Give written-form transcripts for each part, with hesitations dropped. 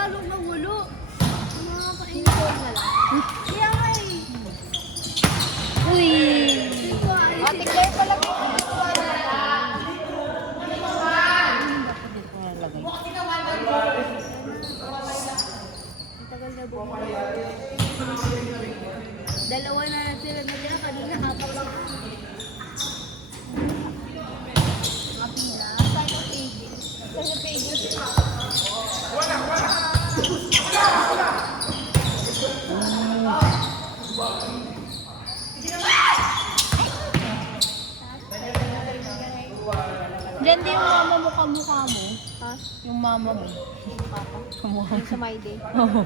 lalong nagulo. Nakakainipon na lang. Kaya nga eh. Uy! Ate Claire pala may tagal na bumalik. Dalawa na sila nila kanina kapag kapila. Saan yung page? Saan yung page? Wala! Diyan din yung mama mo kamukha mo. Ha? Yung mama mo. Kamukha Yung sa My Day. mo.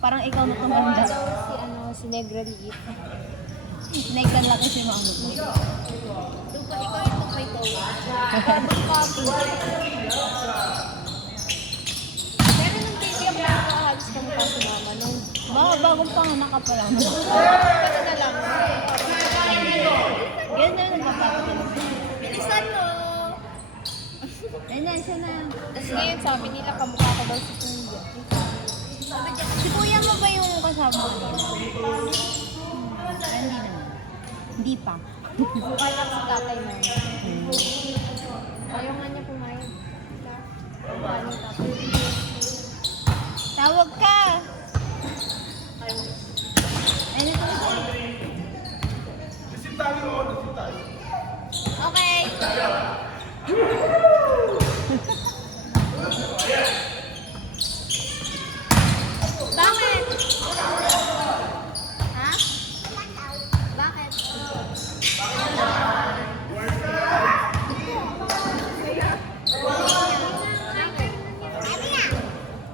Parang ikaw na kamanda. Si Negra Liit. Naikan lang kasi mama mo. Doon pa ikaw yung may tawa. Copy. Pero nung baby ako nakakahalis ka mukha si mama nung Bagong panganak ka pa lang. ano na lang. Yan na nagpapapalit. Bilisan mo! Yan na, siya na. Tapos ngayon sabi nila kamukha ko daw si Kuya. Si kuya mo ba yung kasama ko nila? Hindi naman. Hindi pa. Mukha lang si tatay mo. Ayaw nga niya kumain. Mukha ni tatay. Tawag ka! Ayaw. Ano ito? Okay! Bakit? Ha? Bakit?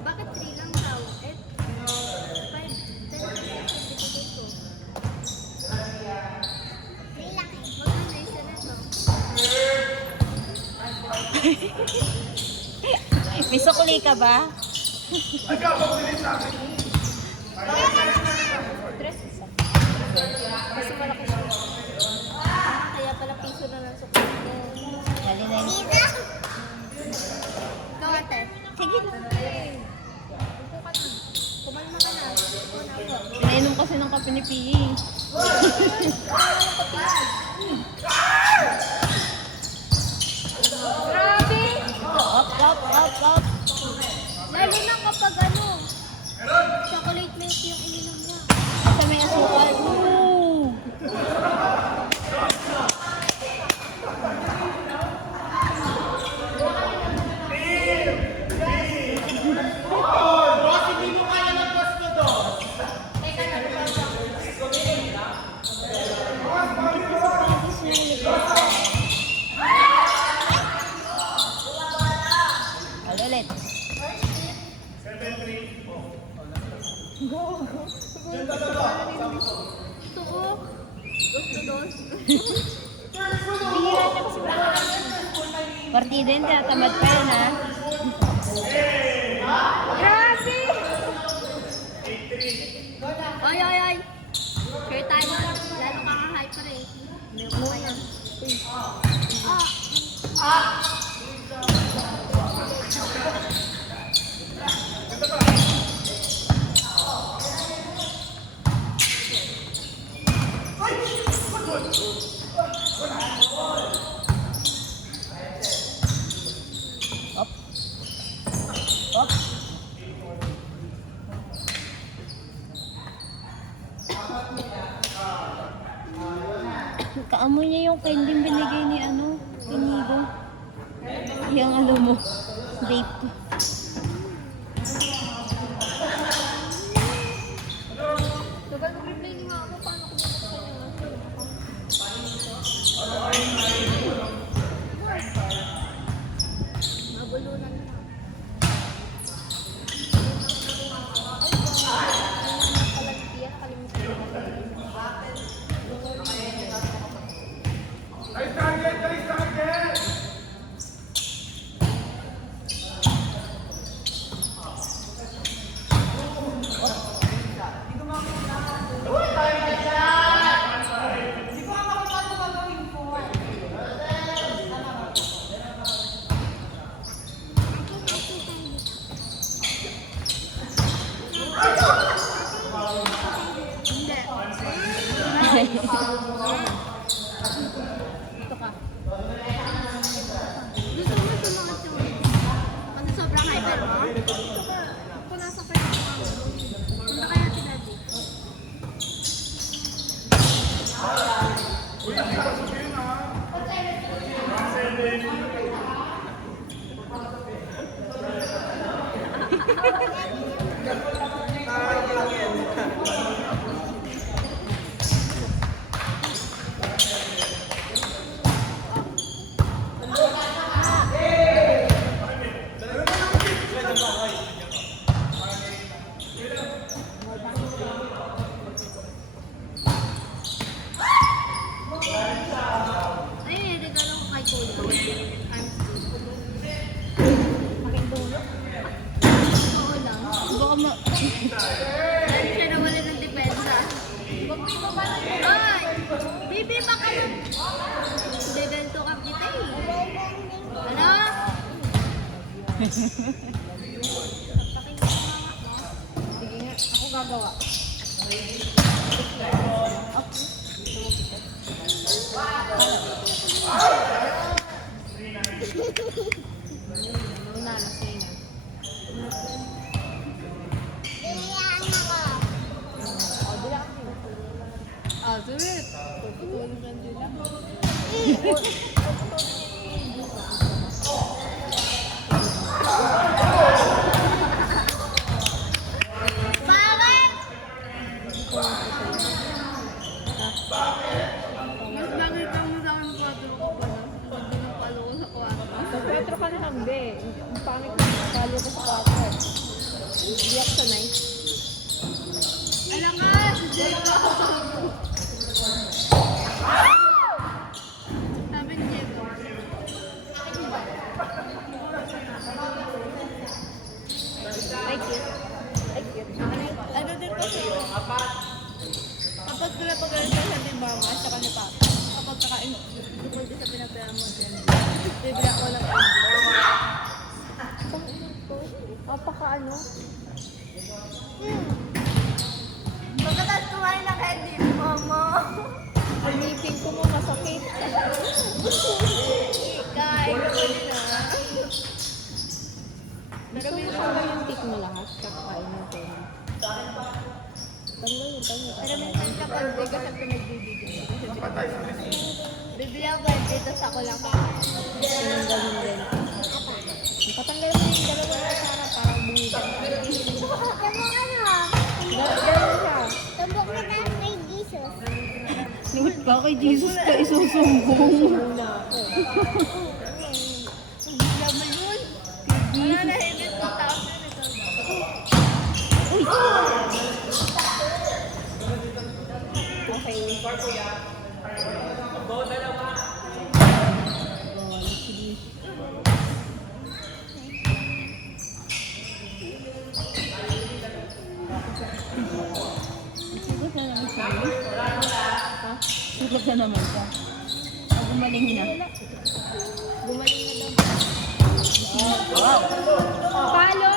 Bakit 3 lang daw? 5, 10, 15 ko. Magkano isa na to? May sukli ka ba? Dress isa. Kasi malaki siya. Kaya pala piso na lang sa kuko. Dali na yun. Ikaw ate. Sige. Upo ka na. Kumalma ka na. Upo na ako. Nainom kasi ng kape ni Pii. Grabe! Up. Lalo na kapag chocolate milk yung ininom niya. Sa may asukal. Ooh. Ulit. Ito ko. Dos. Bihira niya kasi wala. Partida yun, tinatamad pa yun ha. Grabe! Ay. Share tayo. Lalo kaka-hyper eh. Meron pa yan. Up. Kaamoy niya yung candy binigay ni Inigo. Yung mo, vape. Tagal mag-reply ni nga ako. Paano ko mabulunan na. Palantiya, kalimutan. Ito ka. Gusto mo sumakit yung kasi sobrang hyper mo? Ito ka. Ako nasa kayo. Punta kaya si Daddy. Ay, regalo ko kay Kuya. Pakidulo? Oo lang. Baka ma... Dahil siya nawala ng depensa. Huwag mo ibabalak mo. Ay! Bibi, baka mo. Hindi, ganito ka kita eh. Ano? Sige nga, ako gagawa. Manalo sa'yo na. O, dila kasi. Ah, sulit. Tutulong ka nila. Bakit? Mas nakita mo sa akin 4 ko pa na. Sabi ng palo ko sa kwarto. Sa Petro ka na lang, be. Ang pangit na palo ko sa water. Iyak sa night. Alam nga, si Jeko. Sabi ni Jeko. Ay, cute. Ay, cute. Ano din kasi, kapag pinapagalit ka sa ni Mama at saka ni Papa, kapag kakain, dupol din sa pinapaya mo din. Bibila ko lang Apaka ano? Pagkatapos kumain ng candy, Mama. Ang ngipin ko mo masakit. Kain ko din ah. Gusto mo tanggal yung tik mo lahat? Kakain mo ito. Tanggal yun, tanggal. Pero minsan kapag di ka sa pinagbibigyan. Bibili ako dito sa ko lang kakain. Tinanggal yung dente. Patanggal mo yung dalawa na sana para bumigan. Gano'n siya. Tumbok na tayo kay Jesus. Bakit ba kay Jesus ka isusumbong? Muna ako. Laman yun. Wala na hindi 2,000 ito. Uy! Okay. Sugot na naman siya. Ha? Sugot na naman siya. Gumaling na. Gumaling na daw. Wow! Palo!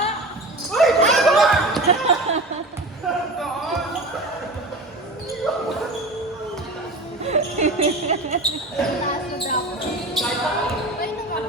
Taas na daw. Ay, naman.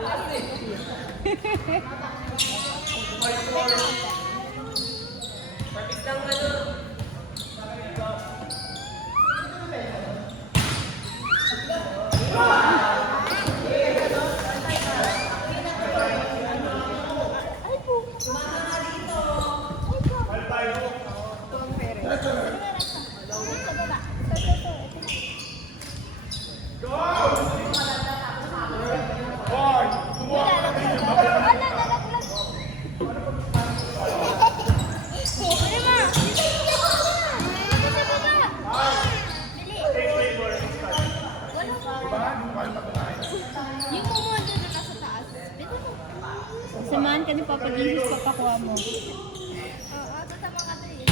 Yung kumundo na nasa taas. Pwede mo. Samahan ka ni Papa Jesus pagkakuha mo. Oo, tatama ka to eh.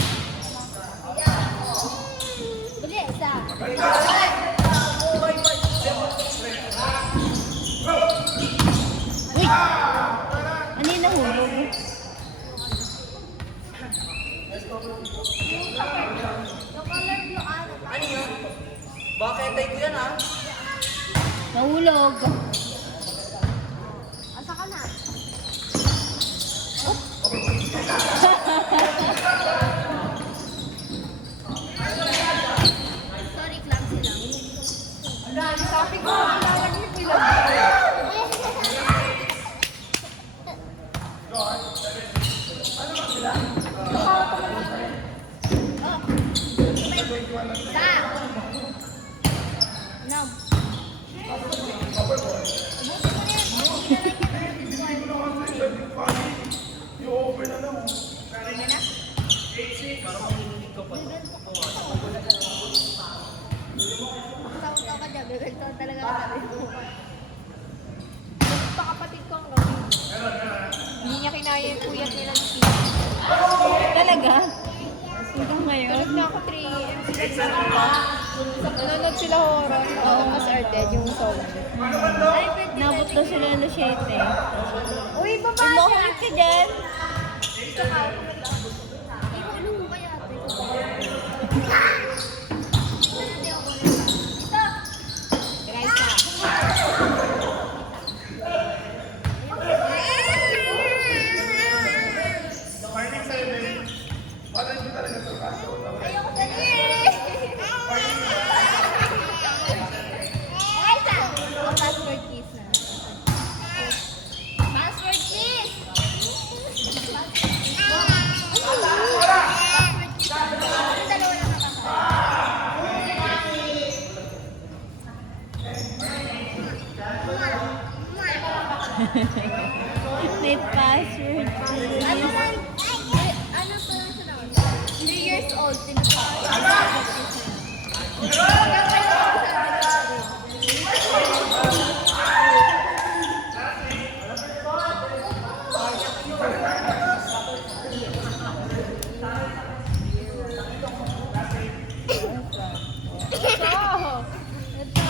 Dali, isa. Uy! Ano yung nahulog? Yung color blue ano? Ano yun? Bakit tayo ko yan ha? Nahulog. Asa ka na? Sorry, clumsy lang. Sabi ko, ilalagay mo lang. No. Makatawa ka dyan, bebelto talaga ka sabi mo. Pakapatid ko ang gawin. Hindi niya kinaya yung puyat nila ng TV. Talaga? Hanggang ngayon? Tulog na ako 3 AM sila nanonood sila horror. Tapos are dead yung song. Nabot na sila na 7. Uy, baba Ay, siya! makulit ka dyan. Ikulong mo kaya ate. Guys, na. Ayoko dali! Ang password keys na. Password keys! Dalawa lang nakasama. May password keys. Ano lang? Ano pa lang siya naman? 3 years old. Hanggang kayo sabi ko. Ito!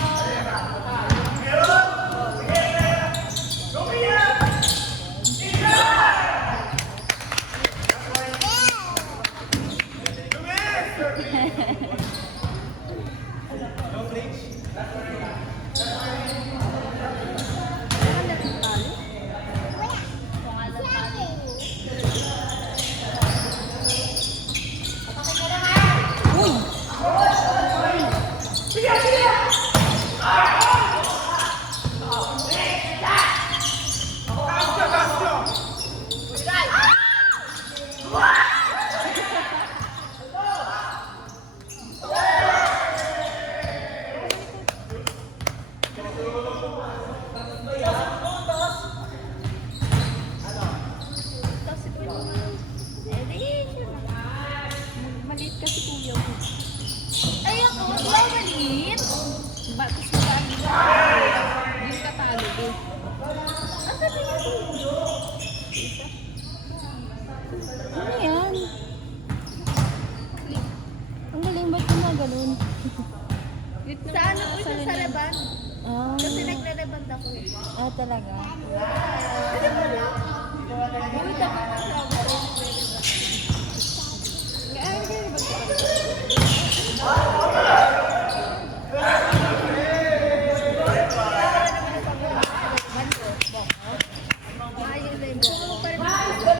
Maliit kasi kuya ko. Ay, ako. Wow, maliit. Tapos magkano yung katalog eh. Ang sabi niya po. Ano yan? Ang galing, ba't yung mga ganun? Sa ano po siya sa laban? Ah, Kasi nagre-reband ako. talaga? Ano ba na? Bakit ako nagsabi?